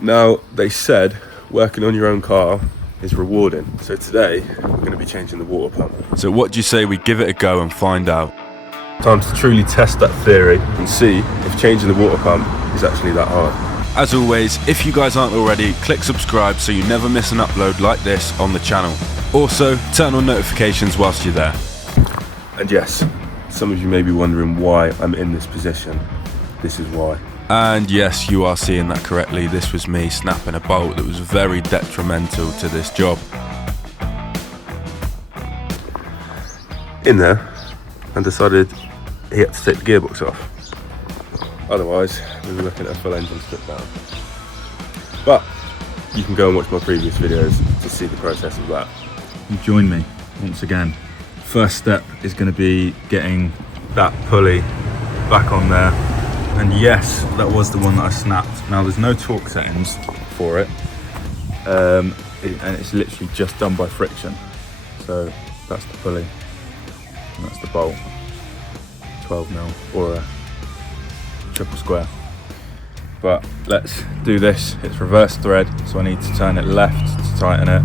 Now, they said working on your own car is rewarding. So today, we're going to be changing the water pump. So what do you say we give it a go and find out? Time to truly test that theory and see if changing the water pump is actually that hard. As always, if you guys aren't already, click subscribe so you never miss an upload like this on the channel. Also, turn on notifications whilst you're there. And yes, some of you may be wondering why I'm in this position. This is why. And yes, you are seeing that correctly. This was me snapping a bolt that was very detrimental to this job. In there, and decided he had to take the gearbox off. Otherwise, we were looking at a full engine strip down. But you can go and watch my previous videos to see the process of that. You join me once again. First step is going to be getting that pulley back on there. And yes, that was the one that I snapped. Now there's no torque settings for it. And it's literally just done by friction. So that's the pulley and that's the bolt. 12mm or a triple square. But let's do this. It's reverse thread, so I need to turn it left to tighten it.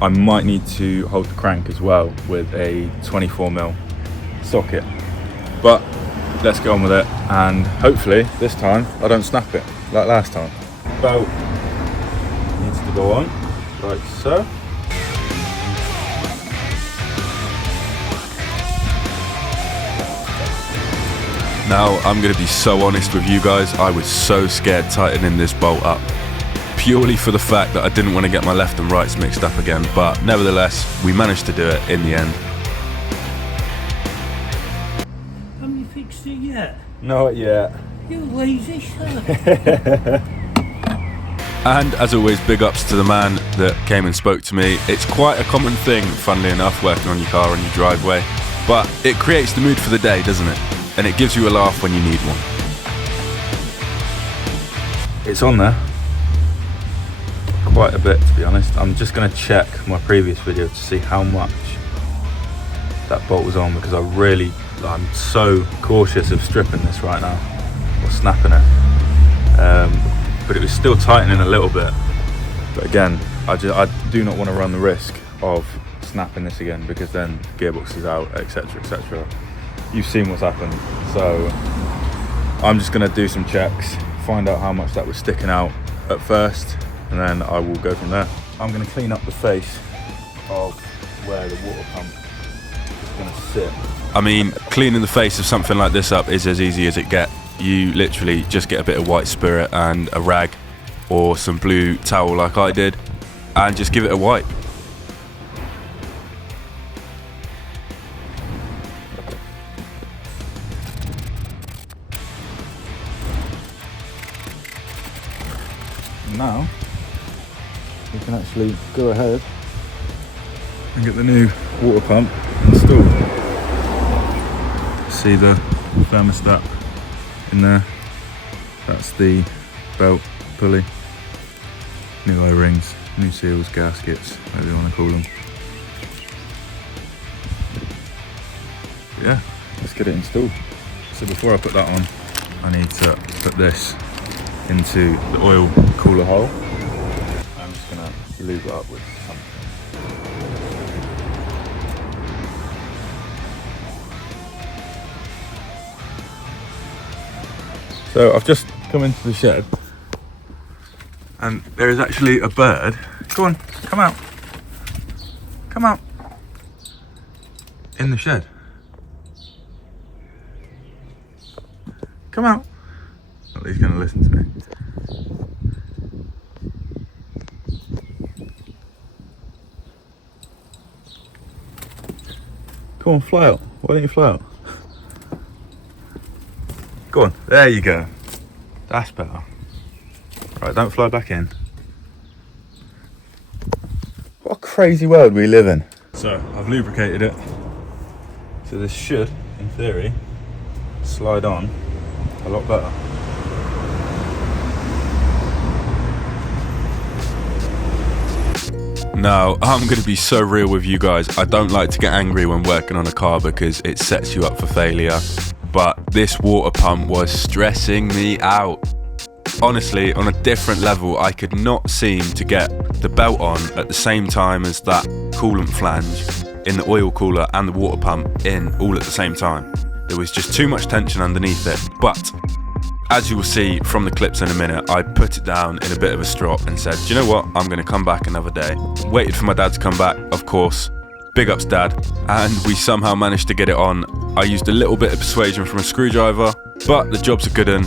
I might need to hold the crank as well with a 24mm socket. But let's go on with it, and hopefully this time I don't snap it like last time. Bolt needs to go on, like so. Now, I'm going to be so honest with you guys, I was so scared tightening this bolt up. Purely for the fact that I didn't want to get my left and rights mixed up again, but nevertheless, we managed to do it in the end. Haven't you fixed it yet? Not yet. You lazy son. And as always, big ups to the man that came and spoke to me. It's quite a common thing, funnily enough, working on your car on your driveway, but it creates the mood for the day, doesn't it? And it gives you a laugh when you need one. It's on there. Quite a bit, to be honest. I'm just going to check my previous video to see how much that bolt was on, because I'm so cautious of stripping this right now or snapping it. But it was still tightening a little bit. But again, I do not want to run the risk of snapping this again, because then the gearbox is out, etc, etc. You've seen what's happened, so I'm just going to do some checks, find out how much that was sticking out at first, and then I will go from there. I'm going to clean up the face of where the water pump is going to sit. I mean, cleaning the face of something like this up is as easy as it gets. You literally just get a bit of white spirit and a rag or some blue towel like I did, and just give it a wipe. Now we can actually go ahead and get the new water pump installed. See the thermostat in there? That's the belt, pulley, new O-rings, new seals, gaskets, whatever you want to call them. But yeah, let's get it installed. So before I put that on, I need to put this into the oil cooler hole. I'm just going to lube it up with something. So I've just come into the shed, and there is actually a bird. Go on, come out. Come out. In the shed. Come out. Not that he's going to listen to me. Come on, fly out. Why don't you fly out? Go on, there you go. That's better. Right, don't fly back in. What a crazy world we live in. So, I've lubricated it. So this should, in theory, slide on a lot better. Now, I'm going to be so real with you guys. I don't like to get angry when working on a car because it sets you up for failure. But this water pump was stressing me out. honestly, on a different level, I could not seem to get the belt on at the same time as that coolant flange in the oil cooler and the water pump in all at the same time. There was just too much tension underneath it. But as you will see from the clips in a minute, I put it down in a bit of a strop and said, do you know what, I'm going to come back another day. Waited for my dad to come back, of course. Big ups dad. And we somehow managed to get it on. I used a little bit of persuasion from a screwdriver, but the job's a good one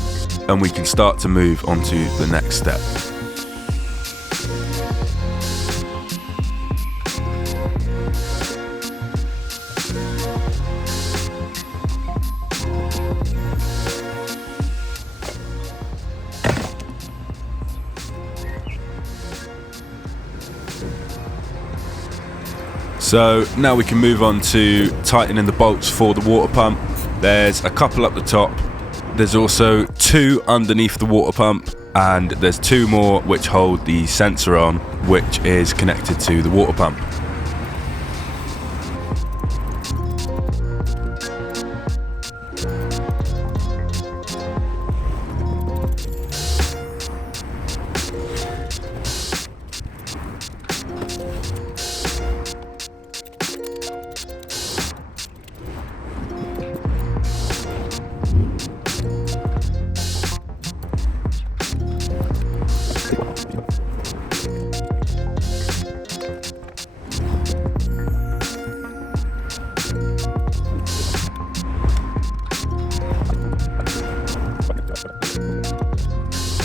and we can start to move on to the next step. So now we can move on to tightening the bolts for the water pump. There's a couple up the top. There's also 2 underneath the water pump, and there's 2 more which hold the sensor on, which is connected to the water pump.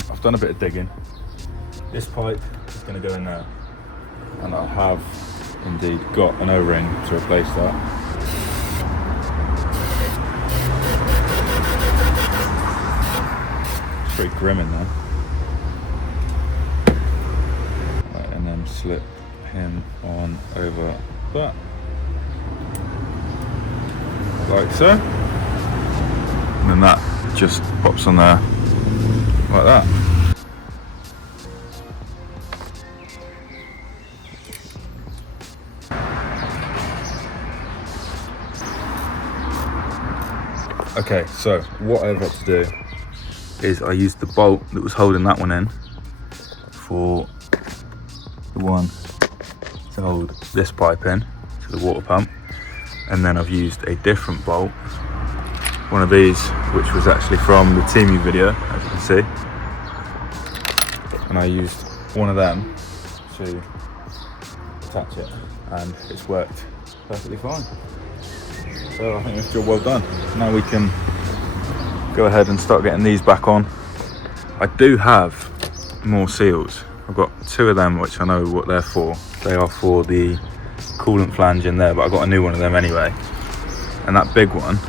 I've done a bit of digging. This pipe is going to go in there, and I have indeed got an O-ring to replace that. It's pretty grim in there. Right, and then slip him on over that, like so, and then that just pops on there like that. Okay, so what I've got to do is I used the bolt that was holding that one in for the one to hold this pipe in to the water pump, and then I've used a different bolt, one of these, which was actually from the Teemu video, as you can see, and I used one of them to attach it, and it's worked perfectly fine. So I think this job well done. Now we can go ahead and start getting these back on. I do have more seals. I've got 2 of them, which I know what they're for. They are for the coolant flange in there, but I got a new one of them anyway. And that big one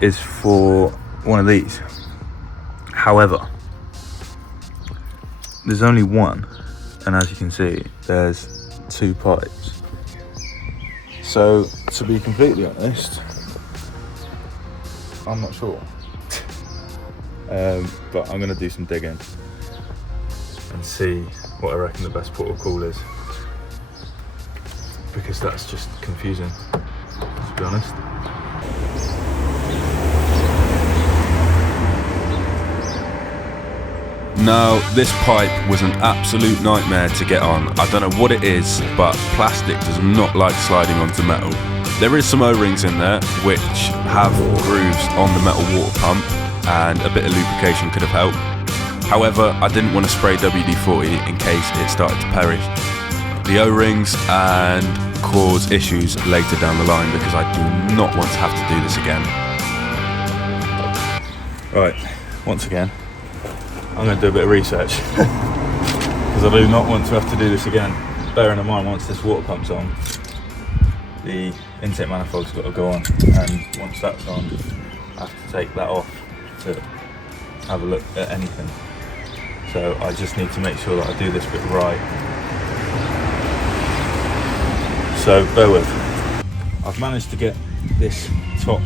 is for one of these. However, there's only one, and as you can see, there's 2 pipes. So, to be completely honest, I'm not sure. But I'm going to do some digging and see what I reckon the best port of call is, because that's just confusing, to be honest. Now, this pipe was an absolute nightmare to get on. I don't know what it is, but plastic does not like sliding onto metal. There is some O-rings in there which have grooves on the metal water pump, and a bit of lubrication could have helped. However, I didn't want to spray WD-40 in case it started to perish the O-rings and cause issues later down the line, because I do not want to have to do this again. Right, once again, I'm going to do a bit of research because I do not want to have to do this again. Bearing in mind, once this water pump's on, the intake manifold's got to go on, and once that's on, I have to take that off to have a look at anything. So I just need to make sure that I do this bit right. So bear with. I've managed to get this top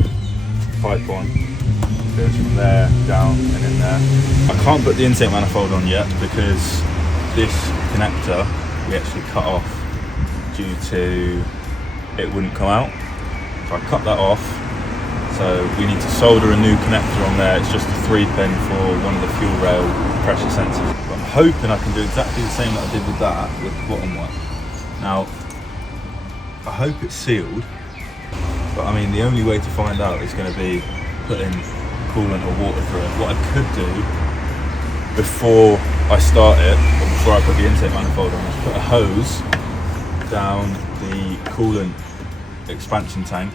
pipe on. Goes from there, down and in there. I can't put the intake manifold on yet because this connector we actually cut off due to it wouldn't come out. So I cut that off So we need to solder a new connector on there. It's just a 3-pin for one of the fuel rail pressure sensors. But I'm hoping I can do exactly the same that I did with that with the bottom one. Now, I hope it's sealed, but I mean the only way to find out is going to be putting coolant or water through it. What I could do before I start it, or before I put the intake manifold on, is put a hose down the coolant expansion tank,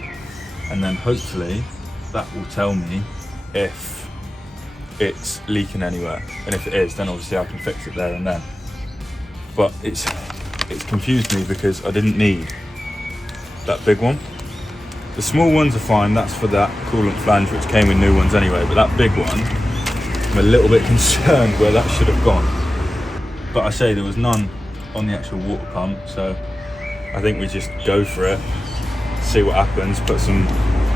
and then hopefully that will tell me if it's leaking anywhere, and if it is, then obviously I can fix it there and then. But it's confused me because I didn't need that big one. The small ones are fine, that's for that coolant flange which came with new ones anyway, but that big one, I'm a little bit concerned where that should have gone. But I say there was none on the actual water pump, so I think we just go for it, see what happens, put some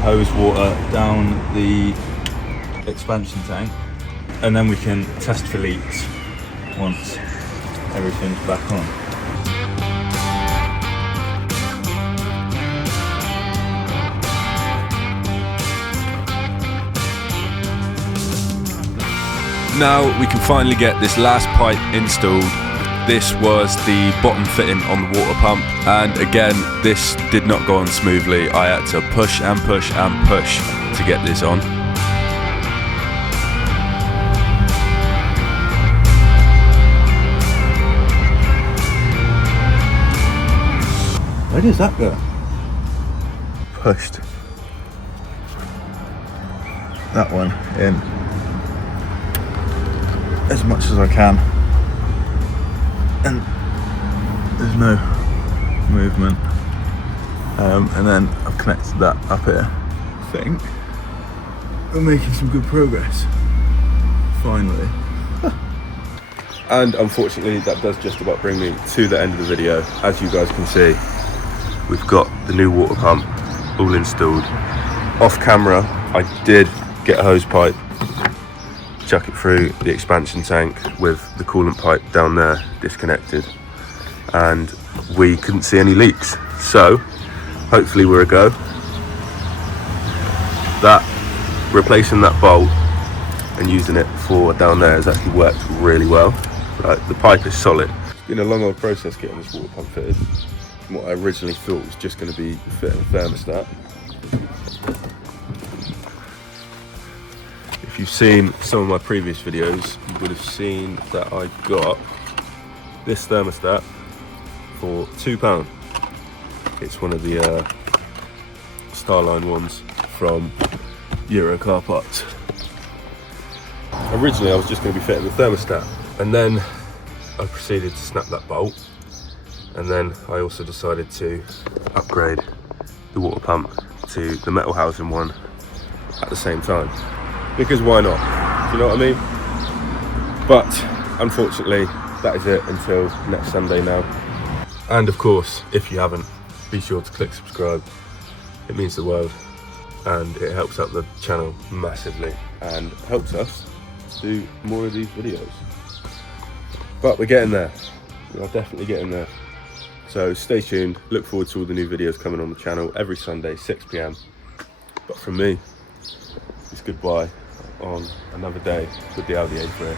hose water down the expansion tank, and then we can test for leaks once everything's back on. Now we can finally get this last pipe installed. This was the bottom fitting on the water pump, and again this did not go on smoothly. I had to push and push and push to get this on. Where does that go? Pushed That one in as much as I can, and there's no movement, and then I've connected that up here. I think we're making some good progress finally. And unfortunately that does just about bring me to the end of the video. As you guys can see, we've got the new water pump all installed. Off camera I did get a hose pipe, chuck it through the expansion tank with the coolant pipe down there disconnected, and we couldn't see any leaks, so hopefully we're a go. That replacing that bolt and using it for down there has actually worked really well. Like, the pipe is solid. It's been a long old process getting this water pump fitted. What I originally thought was just going to be fitting a thermostat. If you've seen some of my previous videos, you would have seen that I got this thermostat for £2. It's one of the Starline ones from Euro car parts. Originally I was just going to be fitting the thermostat, and then I proceeded to snap that bolt, and then I also decided to upgrade the water pump to the metal housing one at the same time, because why not? Do you know what I mean? But unfortunately that is it until next Sunday now. And of course, if you haven't, be sure to click subscribe. It means the world, and it helps out the channel massively and helps us do more of these videos. But we're getting there. We are definitely getting there. So stay tuned, look forward to all the new videos coming on the channel every Sunday, 6 PM. But from me, it's goodbye on another day with the Audi A3.